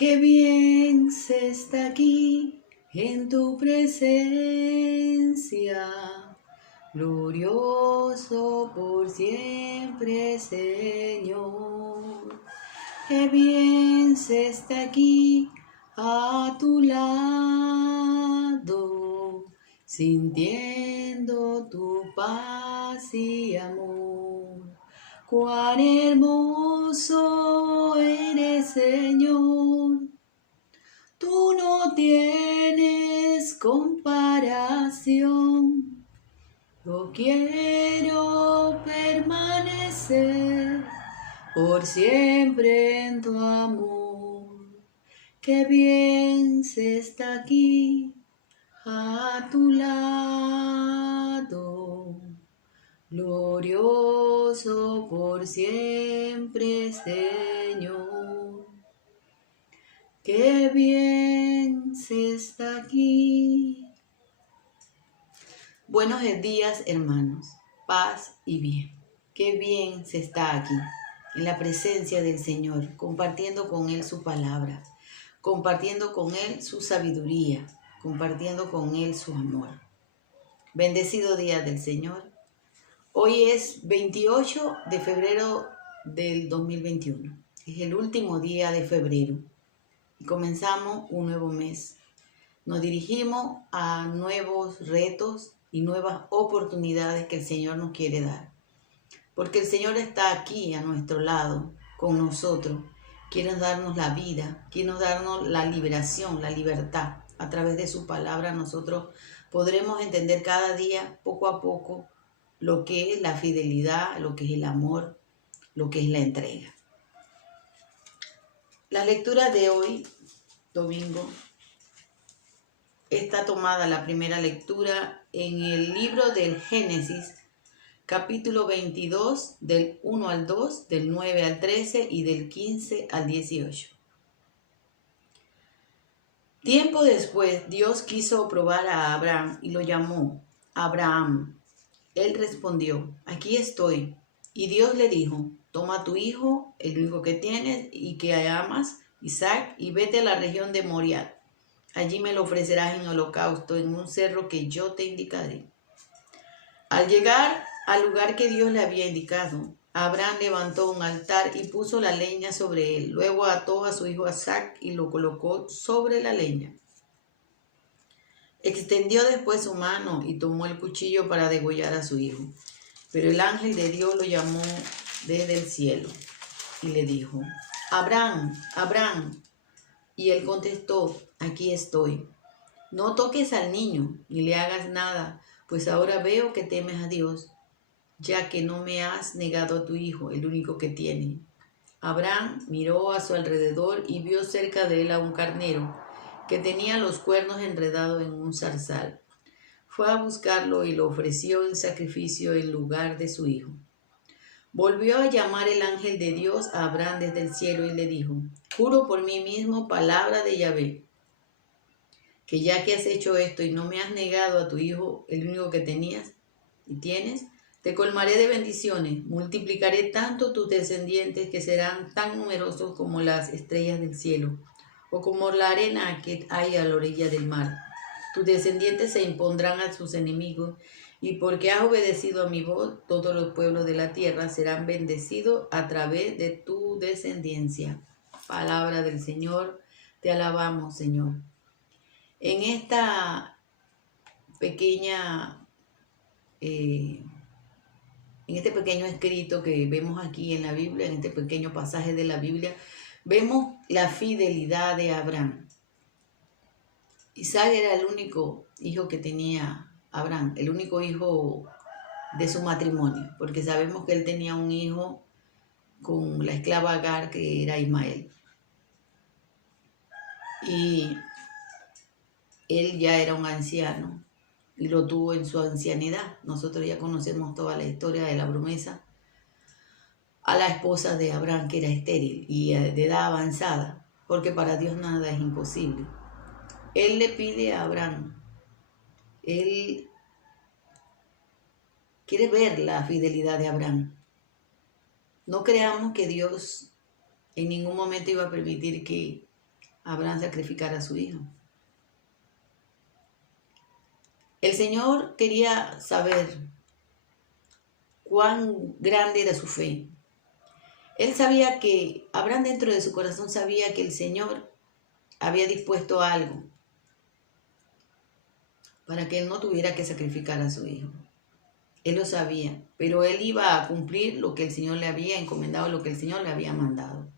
Qué bien se está aquí en tu presencia, glorioso por siempre, Señor. Qué bien se está aquí a tu lado, sintiendo tu paz y amor. Cuán hermoso eres, Señor. Tú no tienes comparación. Yo quiero permanecer por siempre en tu amor. Qué bien se está aquí a tu lado, glorioso por siempre, Señor. Qué bien se está aquí. Buenos días, hermanos, paz y bien. Qué bien se está aquí, en la presencia del Señor, compartiendo con Él su palabra, compartiendo con Él su sabiduría, compartiendo con Él su amor. Bendecido día del Señor. Hoy es 28 de febrero del 2021. Es el último día de febrero y comenzamos un nuevo mes. Nos dirigimos a nuevos retos y nuevas oportunidades que el Señor nos quiere dar. Porque el Señor está aquí a nuestro lado, con nosotros. Quiere darnos la vida, quiere darnos la liberación, la libertad. A través de su palabra nosotros podremos entender cada día, poco a poco, lo que es la fidelidad, lo que es el amor, lo que es la entrega. La lectura de hoy, domingo, está tomada la primera lectura en el libro del Génesis, capítulo 22, del 1 al 2, del 9 al 13 y del 15 al 18. Tiempo después, Dios quiso probar a Abraham y lo llamó Abraham. Él respondió, aquí estoy. Y Dios le dijo, toma a tu hijo, el único que tienes y que amas, Isaac, y vete a la región de Moriah. Allí me lo ofrecerás en holocausto en un cerro que yo te indicaré. Al llegar al lugar que Dios le había indicado, Abraham levantó un altar y puso la leña sobre él. Luego ató a su hijo Isaac y lo colocó sobre la leña. Extendió después su mano y tomó el cuchillo para degollar a su hijo. Pero el ángel de Dios lo llamó desde el cielo y le dijo, Abraham, Abraham. Y él contestó, aquí estoy. No toques al niño ni le hagas nada, pues ahora veo que temes a Dios, ya que no me has negado a tu hijo, el único que tiene. Abraham miró a su alrededor y vio cerca de él a un carnero que tenía los cuernos enredados en un zarzal. Fue a buscarlo y lo ofreció en sacrificio en lugar de su hijo. Volvió a llamar el ángel de Dios a Abraham desde el cielo y le dijo, juro por mí mismo, palabra de Yahvé, que ya que has hecho esto y no me has negado a tu hijo, el único que tenías y tienes, te colmaré de bendiciones, multiplicaré tanto tus descendientes que serán tan numerosos como las estrellas del cielo, o como la arena que hay a la orilla del mar. Tus descendientes se impondrán a sus enemigos, y porque has obedecido a mi voz, todos los pueblos de la tierra serán bendecidos a través de tu descendencia. Palabra del Señor, te alabamos, Señor. En esta pequeña, en este pequeño escrito que vemos aquí en la Biblia, en este pequeño pasaje de la Biblia, vemos la fidelidad de Abraham. Isaac era el único hijo que tenía Abraham, el único hijo de su matrimonio, porque sabemos que él tenía un hijo con la esclava Agar, que era Ismael. Y él ya era un anciano y lo tuvo en su ancianidad. Nosotros ya conocemos toda la historia de la promesa a la esposa de Abraham, que era estéril y de edad avanzada, porque para Dios nada es imposible. Él le pide a Abraham, él quiere ver la fidelidad de Abraham. No creamos que Dios en ningún momento iba a permitir que Abraham sacrificara a su hijo. El Señor quería saber cuán grande era su fe. Él sabía que, Abraham dentro de su corazón sabía que el Señor había dispuesto algo para que él no tuviera que sacrificar a su hijo. Él lo sabía, pero él iba a cumplir lo que el Señor le había encomendado, lo que el Señor le había mandado.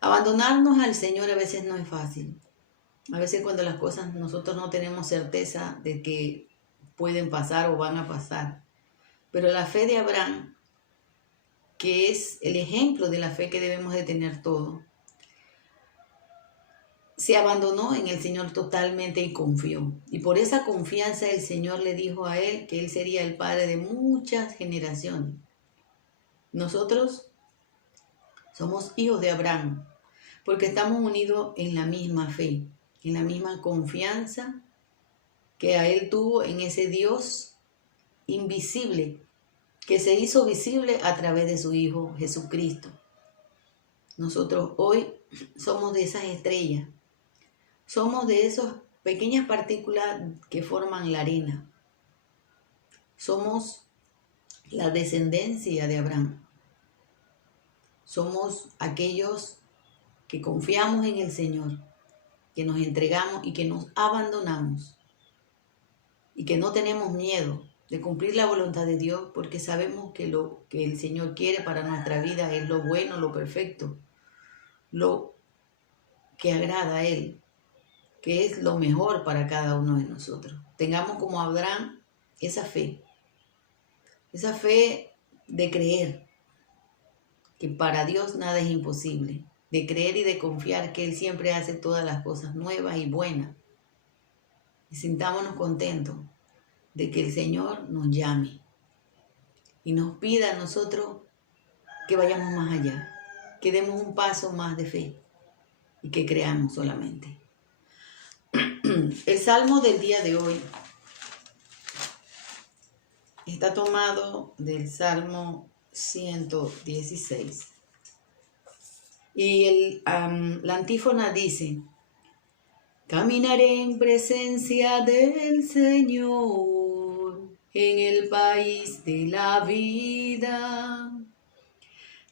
Abandonarnos al Señor a veces no es fácil. A veces cuando las cosas nosotros no tenemos certeza de que pueden pasar o van a pasar. Pero la fe de Abraham, que es el ejemplo de la fe que debemos de tener todos, se abandonó en el Señor totalmente y confió. Y por esa confianza el Señor le dijo a él que él sería el padre de muchas generaciones. Nosotros somos hijos de Abraham porque estamos unidos en la misma fe, en la misma confianza que a él tuvo en ese Dios invisible que se hizo visible a través de su Hijo Jesucristo. Nosotros hoy somos de esas estrellas. Somos de esas pequeñas partículas que forman la arena. Somos la descendencia de Abraham. Somos aquellos que confiamos en el Señor, que nos entregamos y que nos abandonamos y que no tenemos miedo de cumplir la voluntad de Dios porque sabemos que lo que el Señor quiere para nuestra vida es lo bueno, lo perfecto, lo que agrada a Él, que es lo mejor para cada uno de nosotros. Tengamos como Abraham esa fe de creer que para Dios nada es imposible, de creer y de confiar que Él siempre hace todas las cosas nuevas y buenas. Y sintámonos contentos de que el Señor nos llame y nos pida a nosotros que vayamos más allá, que demos un paso más de fe y que creamos solamente. El salmo del día de hoy está tomado del Salmo 116. Y la antífona dice: caminaré en presencia del Señor en el país de la vida.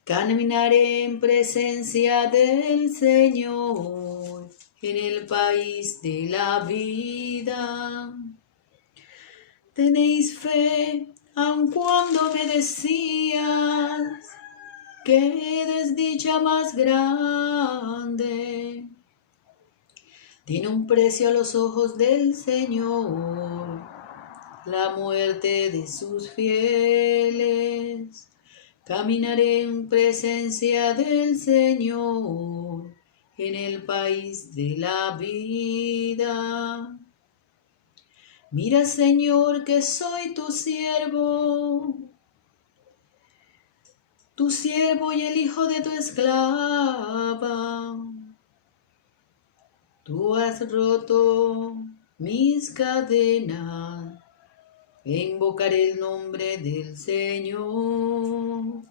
Caminaré en presencia del Señor en el país de la vida. Tenéis fe, aun cuando me decías, qué desdicha más grande. Tiene un precio a los ojos del Señor la muerte de sus fieles. Caminaré en presencia del Señor en el país de la vida. Mira, Señor, que soy tu siervo y el hijo de tu esclava. Tú has roto mis cadenas, e invocaré el nombre del Señor.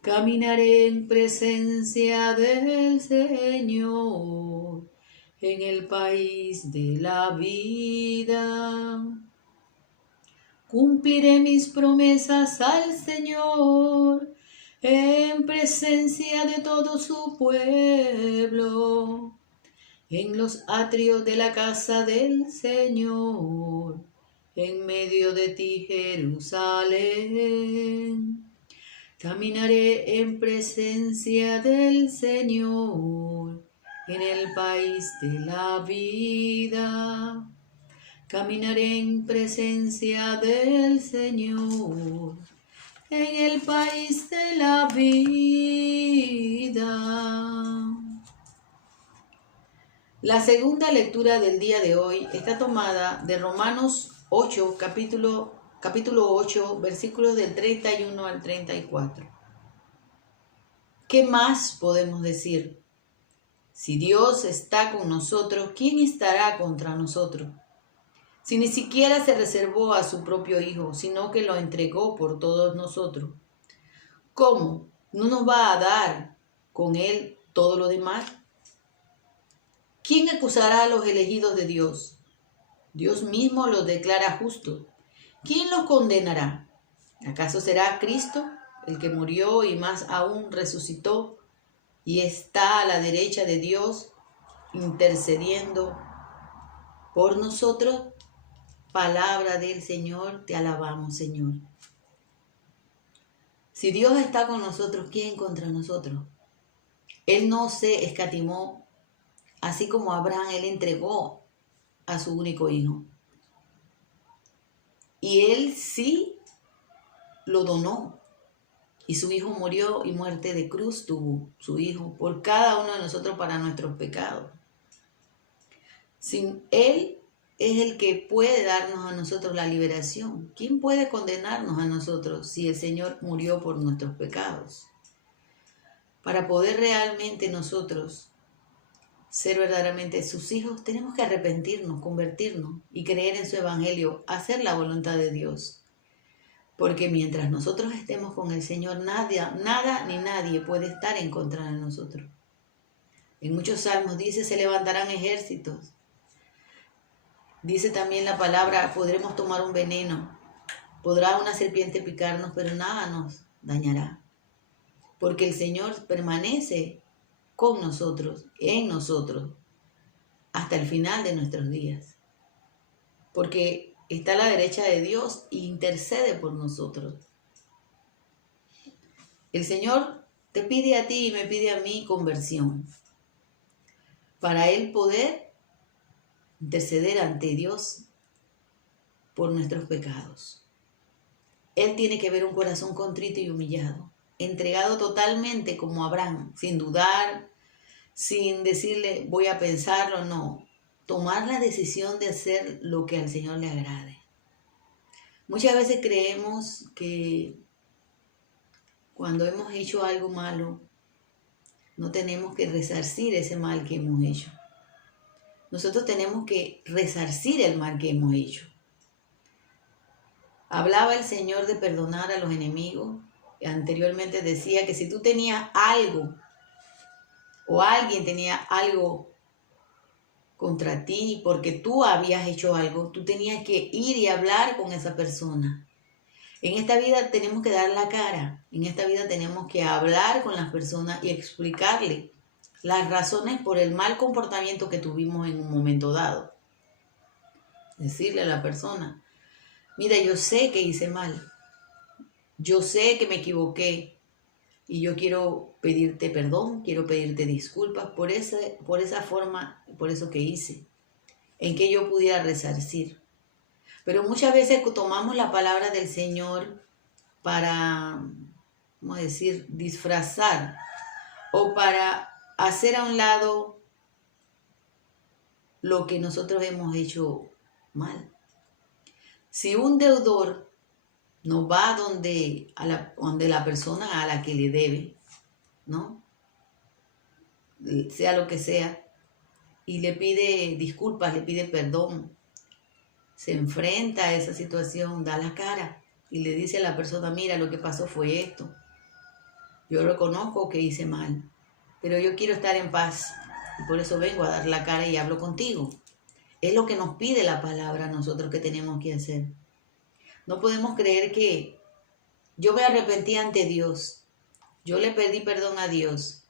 Caminaré en presencia del Señor en el país de la vida. Cumpliré mis promesas al Señor en presencia de todo su pueblo, en los atrios de la casa del Señor, en medio de ti, Jerusalén. Caminaré en presencia del Señor en el país de la vida. Caminaré en presencia del Señor en el país de la vida. La segunda lectura del día de hoy está tomada de Romanos 8, capítulo 8, versículos del 31 al 34. ¿Qué más podemos decir? Si Dios está con nosotros, ¿quién estará contra nosotros? Si ni siquiera se reservó a su propio Hijo, sino que lo entregó por todos nosotros, ¿cómo no nos va a dar con Él todo lo demás? ¿Quién acusará a los elegidos de Dios? Dios mismo los declara justos. ¿Quién los condenará? ¿Acaso será Cristo, el que murió y más aún resucitó y está a la derecha de Dios intercediendo por nosotros? Palabra del Señor, te alabamos, Señor. Si Dios está con nosotros, ¿quién contra nosotros? Él no se escatimó, así como Abraham, él entregó a su único hijo. Y él sí lo donó. Y su hijo murió y muerte de cruz tuvo su hijo por cada uno de nosotros para nuestros pecados. Sin él es el que puede darnos a nosotros la liberación. ¿Quién puede condenarnos a nosotros si el Señor murió por nuestros pecados? Para poder realmente nosotros ser verdaderamente sus hijos, tenemos que arrepentirnos, convertirnos y creer en su evangelio, hacer la voluntad de Dios. Porque mientras nosotros estemos con el Señor, nada ni nadie puede estar en contra de nosotros. En muchos salmos dice, se levantarán ejércitos. Dice también la palabra, podremos tomar un veneno. Podrá una serpiente picarnos, pero nada nos dañará. Porque el Señor permanece con nosotros, en nosotros, hasta el final de nuestros días. Porque está a la derecha de Dios e intercede por nosotros. El Señor te pide a ti y me pide a mí conversión. Para Él poder interceder ante Dios por nuestros pecados. Él tiene que ver un corazón contrito y humillado, entregado totalmente como Abraham, sin dudar, sin decirle voy a pensarlo, no. Tomar la decisión de hacer lo que al Señor le agrade. Muchas veces creemos que cuando hemos hecho algo malo, no tenemos que resarcir ese mal que hemos hecho. Nosotros tenemos que resarcir el mal que hemos hecho. Hablaba el Señor de perdonar a los enemigos. Anteriormente decía que si tú tenías algo o alguien tenía algo contra ti porque tú habías hecho algo, tú tenías que ir y hablar con esa persona. En esta vida tenemos que dar la cara. En esta vida tenemos que hablar con las personas y explicarle las razones por el mal comportamiento que tuvimos en un momento dado. Decirle a la persona, mira, yo sé que hice mal, yo sé que me equivoqué y yo quiero pedirte perdón, quiero pedirte disculpas por esa forma, por eso que hice, en que yo pudiera resarcir. Pero muchas veces tomamos la palabra del Señor para, vamos a decir, disfrazar o para hacer a un lado lo que nosotros hemos hecho mal. Si un deudor no va donde la persona a la que le debe, ¿no? Sea lo que sea, y le pide disculpas, le pide perdón, se enfrenta a esa situación, da la cara y le dice a la persona, mira, lo que pasó fue esto. Yo reconozco que hice mal, pero yo quiero estar en paz y por eso vengo a dar la cara y hablo contigo. Es lo que nos pide la palabra a nosotros que tenemos que hacer. No podemos creer que yo me arrepentí ante Dios, yo le pedí perdón a Dios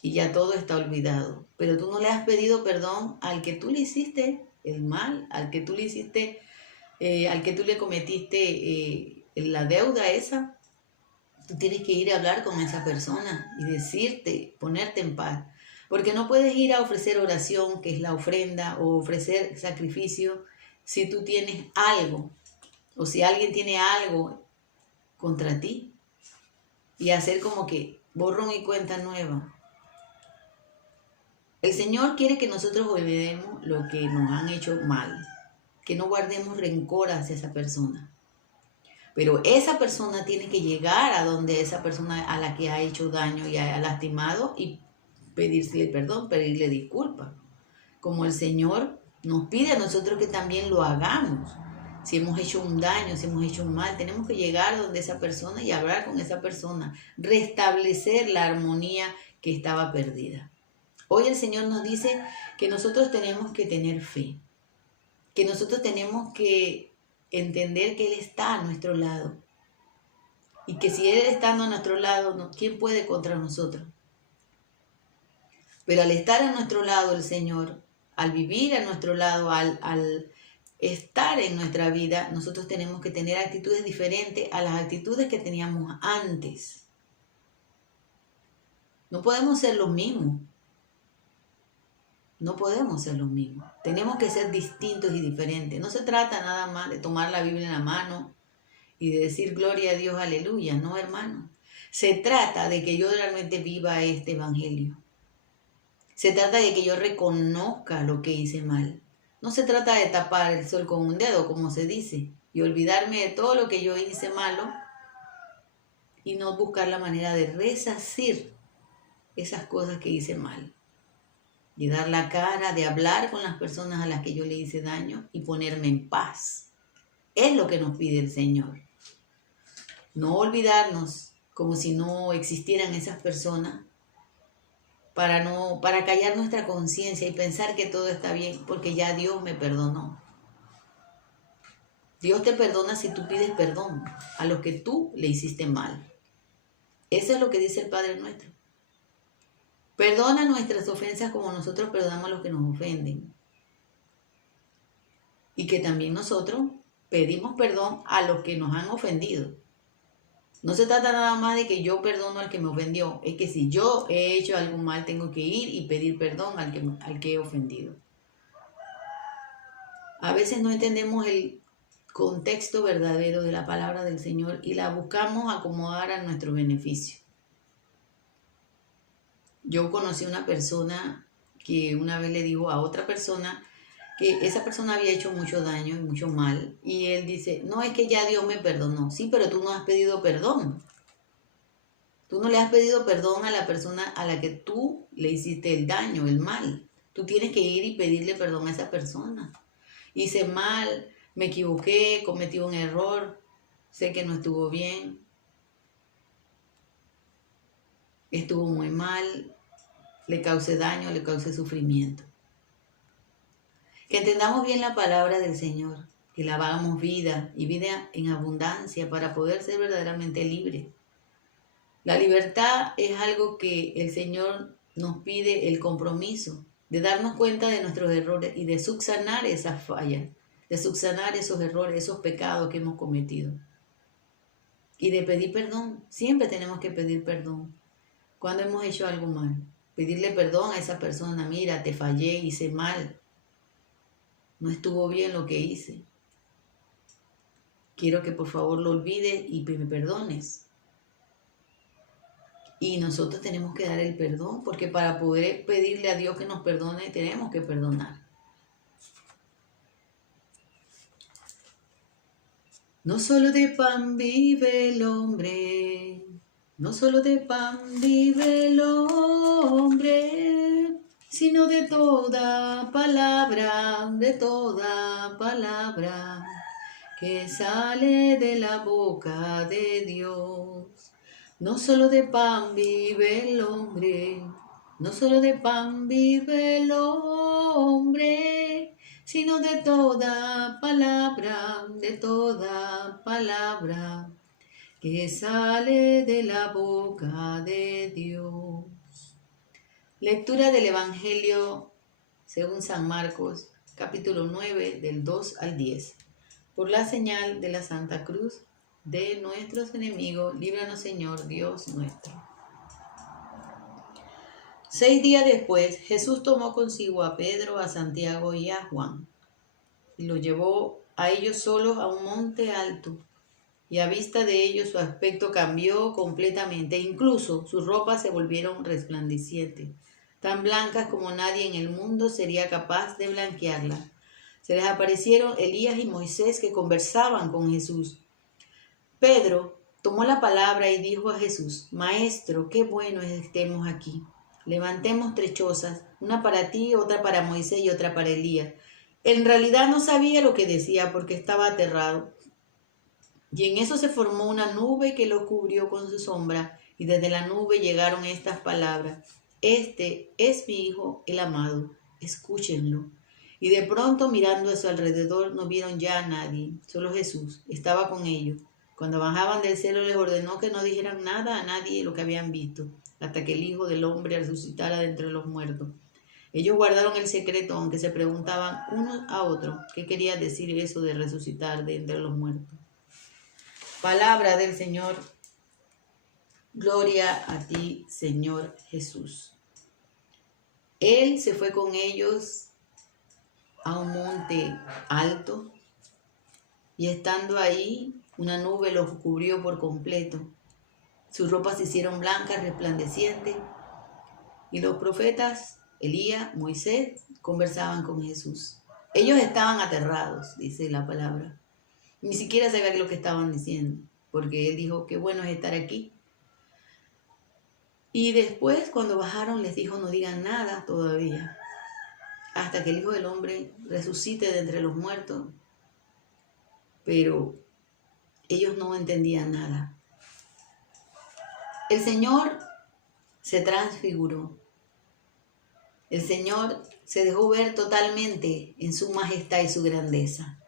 y ya todo está olvidado. Pero tú no le has pedido perdón al que tú le hiciste el mal, al que tú le hiciste, al que tú le cometiste la deuda esa. Tú tienes que ir a hablar con esa persona y decirte, ponerte en paz. Porque no puedes ir a ofrecer oración, que es la ofrenda, o ofrecer sacrificio, si tú tienes algo, o si alguien tiene algo contra ti, y hacer como que borrón y cuenta nueva. El Señor quiere que nosotros olvidemos lo que nos han hecho mal, que no guardemos rencor hacia esa persona. Pero esa persona tiene que llegar a donde esa persona a la que ha hecho daño y ha lastimado y pedirle perdón, pedirle disculpas. Como el Señor nos pide a nosotros que también lo hagamos. Si hemos hecho un daño, si hemos hecho un mal, tenemos que llegar donde esa persona y hablar con esa persona, restablecer la armonía que estaba perdida. Hoy el Señor nos dice que nosotros tenemos que tener fe, que nosotros tenemos que entender que Él está a nuestro lado y que si Él estando a nuestro lado, ¿quién puede contra nosotros? Pero al estar a nuestro lado el Señor, al vivir a nuestro lado, al estar en nuestra vida, nosotros tenemos que tener actitudes diferentes a las actitudes que teníamos antes. No podemos ser los mismos. No podemos ser los mismos. Tenemos que ser distintos y diferentes. No se trata nada más de tomar la Biblia en la mano y de decir gloria a Dios, aleluya. No, hermano. Se trata de que yo realmente viva este evangelio. Se trata de que yo reconozca lo que hice mal. No se trata de tapar el sol con un dedo, como se dice, y olvidarme de todo lo que yo hice malo y no buscar la manera de resarcir esas cosas que hice mal. De dar la cara, de hablar con las personas a las que yo le hice daño y ponerme en paz. Es lo que nos pide el Señor. No olvidarnos como si no existieran esas personas para callar nuestra conciencia y pensar que todo está bien porque ya Dios me perdonó. Dios te perdona si tú pides perdón a los que tú le hiciste mal. Eso es lo que dice el Padre nuestro. Perdona nuestras ofensas como nosotros perdonamos a los que nos ofenden. Y que también nosotros pedimos perdón a los que nos han ofendido. No se trata nada más de que yo perdono al que me ofendió. Es que si yo he hecho algo mal, tengo que ir y pedir perdón al que he ofendido. A veces no entendemos el contexto verdadero de la palabra del Señor y la buscamos acomodar a nuestro beneficio. Yo conocí una persona que una vez le dijo a otra persona que esa persona había hecho mucho daño y mucho mal. Y él dice, no, es que ya Dios me perdonó. Sí, pero tú no has pedido perdón. Tú no le has pedido perdón a la persona a la que tú le hiciste el daño, el mal. Tú tienes que ir y pedirle perdón a esa persona. Hice mal, me equivoqué, cometí un error, sé que no estuvo bien. Estuvo muy mal, le causé daño, le causé sufrimiento. Que entendamos bien la palabra del Señor, que la hagamos vida y vida en abundancia para poder ser verdaderamente libres. La libertad es algo que el Señor nos pide el compromiso de darnos cuenta de nuestros errores y de subsanar esas fallas, de subsanar esos errores, esos pecados que hemos cometido. Y de pedir perdón. Siempre tenemos que pedir perdón cuando hemos hecho algo mal. Pedirle perdón a esa persona. Mira, te fallé, hice mal. No estuvo bien lo que hice. Quiero que por favor lo olvides y me perdones. Y nosotros tenemos que dar el perdón, porque para poder pedirle a Dios que nos perdone, tenemos que perdonar. No solo de pan vive el hombre, no solo de pan vive el hombre, sino de toda palabra que sale de la boca de Dios. No solo de pan vive el hombre, no solo de pan vive el hombre, sino de toda palabra que sale de la boca de Dios. Lectura del Evangelio según San Marcos, capítulo 9, del 2 al 10. Por la señal de la Santa Cruz de nuestros enemigos, líbranos, Señor, Dios nuestro. 6 días después, Jesús tomó consigo a Pedro, a Santiago y a Juan, y los llevó a ellos solos a un monte alto, y a vista de ellos su aspecto cambió completamente, incluso sus ropas se volvieron resplandecientes, tan blancas como nadie en el mundo sería capaz de blanquearlas. Se les aparecieron Elías y Moisés que conversaban con Jesús. Pedro tomó la palabra y dijo a Jesús, Maestro, qué bueno es que estemos aquí. Levantemos 3 chozas, una para ti, otra para Moisés y otra para Elías. En realidad no sabía lo que decía porque estaba aterrado. Y en eso se formó una nube que lo cubrió con su sombra, y desde la nube llegaron estas palabras. este es mi Hijo el amado, escúchenlo. Y de pronto, mirando a su alrededor, no vieron ya a nadie, solo Jesús estaba con ellos. Cuando bajaban del cielo les ordenó que no dijeran nada a nadie lo que habían visto, hasta que el Hijo del Hombre resucitara de entre los muertos. Ellos guardaron el secreto, aunque se preguntaban unos a otros qué quería decir eso de resucitar de entre los muertos. Palabra del Señor. Gloria a ti, Señor Jesús. Él se fue con ellos a un monte alto y estando ahí, una nube los cubrió por completo. Sus ropas se hicieron blancas, resplandecientes, y los profetas Elías, Moisés, conversaban con Jesús. Ellos estaban aterrados, dice la palabra. Ni siquiera sabían lo que estaban diciendo, porque él dijo, qué bueno es estar aquí. Y después, cuando bajaron, les dijo, no digan nada todavía, hasta que el Hijo del Hombre resucite de entre los muertos. Pero ellos no entendían nada. El Señor se transfiguró. El Señor se dejó ver totalmente en su majestad y su grandeza.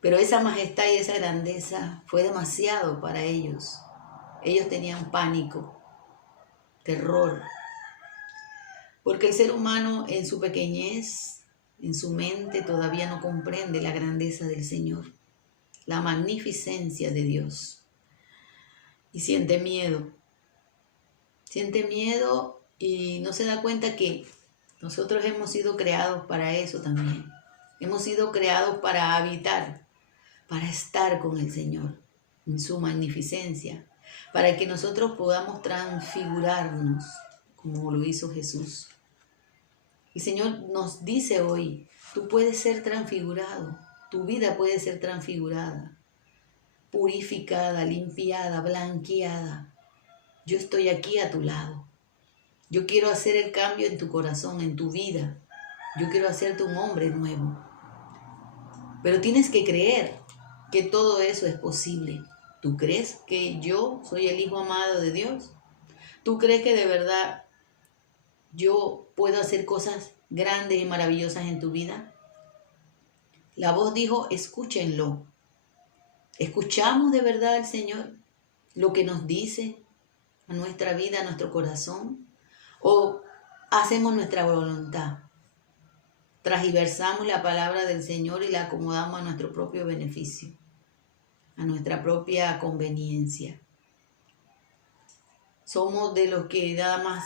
Pero esa majestad y esa grandeza fue demasiado para ellos. Ellos tenían pánico, terror. Porque el ser humano en su pequeñez, en su mente, todavía no comprende la grandeza del Señor, la magnificencia de Dios. Y siente miedo. Siente miedo y no se da cuenta que nosotros hemos sido creados para eso también. Hemos sido creados para habitar, para estar con el Señor en su magnificencia, para que nosotros podamos transfigurarnos como lo hizo Jesús. El Señor nos dice hoy, tú puedes ser transfigurado, tu vida puede ser transfigurada, purificada, limpiada, blanqueada. Yo estoy aquí a tu lado. Yo quiero hacer el cambio en tu corazón, en tu vida. Yo quiero hacerte un hombre nuevo. Pero tienes que creer que todo eso es posible. ¿Tú crees que yo soy el Hijo amado de Dios? ¿Tú crees que de verdad yo puedo hacer cosas grandes y maravillosas en tu vida? La voz dijo, escúchenlo. ¿Escuchamos de verdad al Señor lo que nos dice a nuestra vida, a nuestro corazón? ¿O hacemos nuestra voluntad? Transversamos la palabra del Señor y la acomodamos a nuestro propio beneficio, a nuestra propia conveniencia. Somos de los que nada más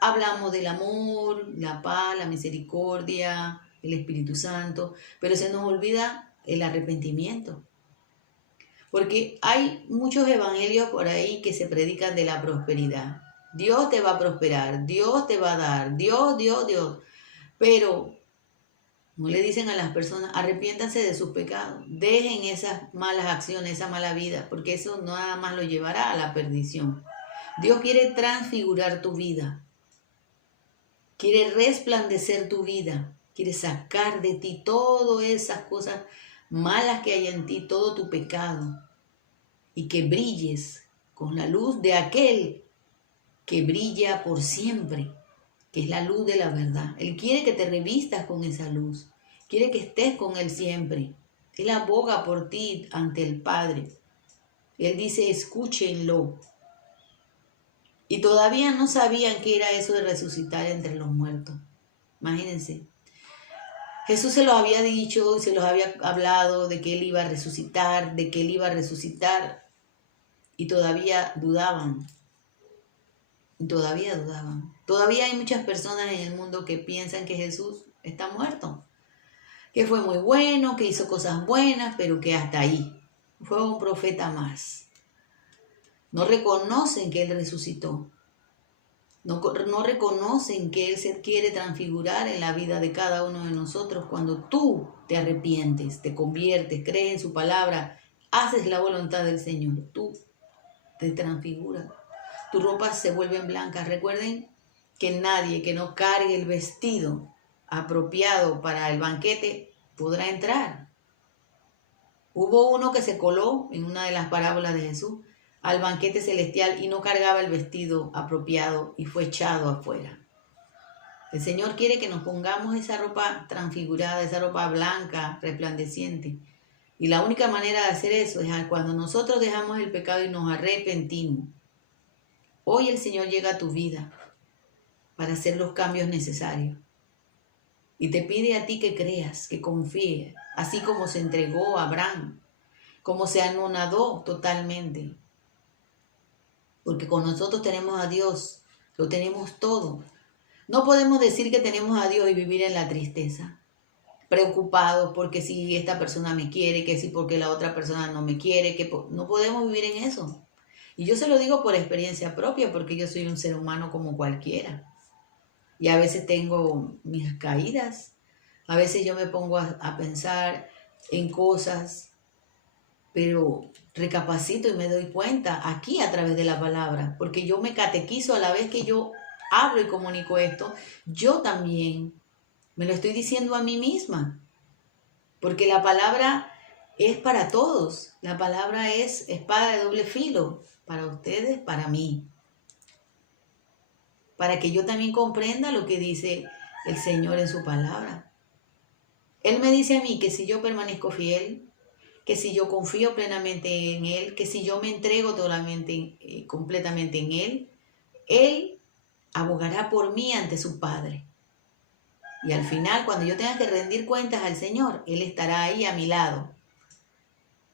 hablamos del amor, la paz, la misericordia, el Espíritu Santo, pero se nos olvida el arrepentimiento. Porque hay muchos evangelios por ahí que se predican de la prosperidad. Dios te va a prosperar, Dios te va a dar, Dios. Pero no le dicen a las personas, arrepiéntanse de sus pecados, dejen esas malas acciones, esa mala vida, porque eso nada más lo llevará a la perdición. Dios quiere transfigurar tu vida, quiere resplandecer tu vida, quiere sacar de ti todas esas cosas malas que hay en ti, todo tu pecado, y que brilles con la luz de aquel que brilla por siempre, que es la luz de la verdad. Él quiere que te revistas con esa luz, quiere que estés con Él siempre. Él aboga por ti ante el Padre. Él dice, escúchenlo. Y todavía no sabían qué era eso de resucitar entre los muertos. Imagínense. Jesús se los había dicho, se los había hablado de que Él iba a resucitar, y todavía dudaban. Todavía hay muchas personas en el mundo que piensan que Jesús está muerto, que fue muy bueno, que hizo cosas buenas, pero que hasta ahí. Fue un profeta más. No reconocen que Él resucitó. No reconocen que Él se quiere transfigurar en la vida de cada uno de nosotros cuando tú te arrepientes, te conviertes, crees en su palabra, haces la voluntad del Señor. Tú te transfiguras. Tus ropas se vuelven blancas. Recuerden que nadie que no cargue el vestido apropiado para el banquete podrá entrar. Hubo uno que se coló en una de las parábolas de Jesús al banquete celestial y no cargaba el vestido apropiado y fue echado afuera. El Señor quiere que nos pongamos esa ropa transfigurada, esa ropa blanca, resplandeciente. Y la única manera de hacer eso es cuando nosotros dejamos el pecado y nos arrepentimos. Hoy el Señor llega a tu vida para hacer los cambios necesarios. Y te pide a ti que creas, que confíes, así como se entregó a Abraham, como se anonadó totalmente. Porque con nosotros tenemos a Dios, lo tenemos todo. No podemos decir que tenemos a Dios y vivir en la tristeza, preocupados porque si esta persona me quiere, que si porque la otra persona no me quiere, no podemos vivir en eso. Y yo se lo digo por experiencia propia, porque yo soy un ser humano como cualquiera. Y a veces tengo mis caídas, a veces yo me pongo a pensar en cosas, pero recapacito y me doy cuenta aquí a través de la palabra, porque yo me catequizo a la vez que yo hablo y comunico esto, yo también me lo estoy diciendo a mí misma, porque la palabra es para todos, la palabra es espada de doble filo, para ustedes, para mí, para que yo también comprenda lo que dice el Señor en su palabra. Él me dice a mí que si yo permanezco fiel, que si yo confío plenamente en Él, que si yo me entrego totalmente, completamente en Él, Él abogará por mí ante su Padre. Y al final, cuando yo tenga que rendir cuentas al Señor, Él estará ahí a mi lado.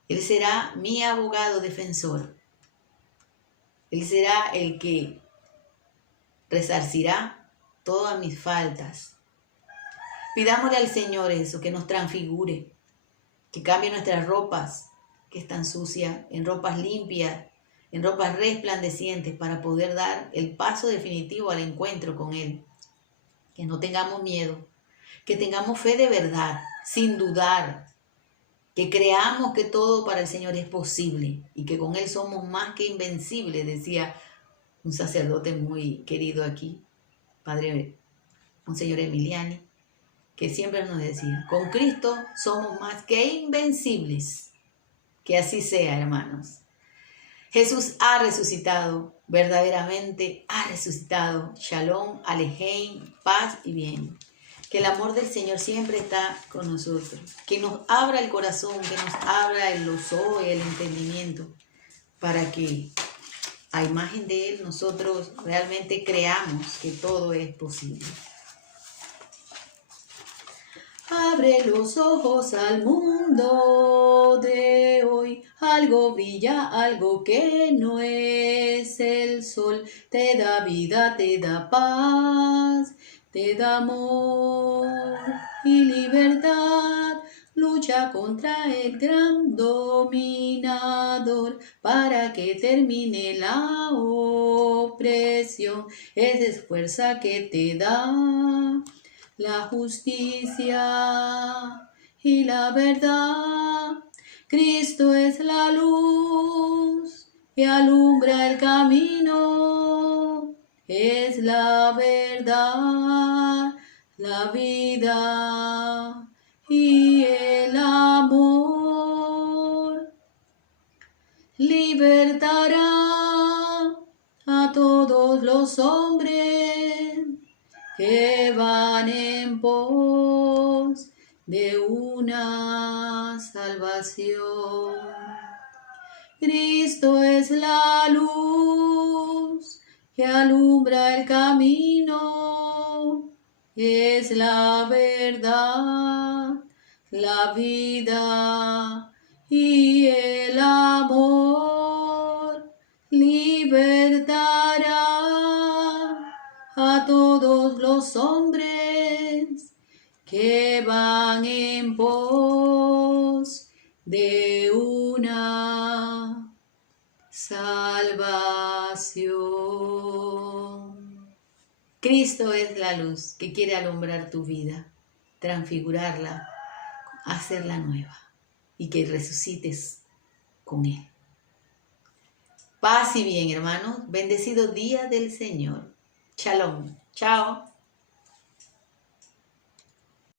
Él será mi abogado defensor. Él será el que resarcirá todas mis faltas. Pidámosle al Señor eso, que nos transfigure, que cambie nuestras ropas que están sucias en ropas limpias, en ropas resplandecientes, para poder dar el paso definitivo al encuentro con Él. Que no tengamos miedo, que tengamos fe de verdad, sin dudar, que creamos que todo para el Señor es posible y que con Él somos más que invencibles, decía un sacerdote muy querido aquí, Padre Monseñor Emiliani, que siempre nos decía, con Cristo somos más que invencibles. Que así sea, hermanos. Jesús ha resucitado, verdaderamente ha resucitado. Shalom, Alejem, paz y bien. Que el amor del Señor siempre está con nosotros. Que nos abra el corazón, que nos abra los ojos y el entendimiento, para que a imagen de Él nosotros realmente creamos que todo es posible. Abre los ojos al mundo de hoy, algo brilla, algo que no es el sol, te da vida, te da paz, te da amor y libertad. Lucha contra el gran dominador para que termine la opresión. Es fuerza que te da la justicia y la verdad. Cristo es la luz que alumbra el camino. Es la verdad, la vida y el amor. Libertará a todos los hombres que van en pos de una salvación. Cristo es la luz que alumbra el camino, es la verdad, la vida y el amor. Libertará a todos los hombres que van en pos de una salvación. Cristo es la luz que quiere alumbrar tu vida, transfigurarla, hacerla nueva y que resucites con Él. Paz y bien, hermanos. Bendecido día del Señor. Shalom. Chao.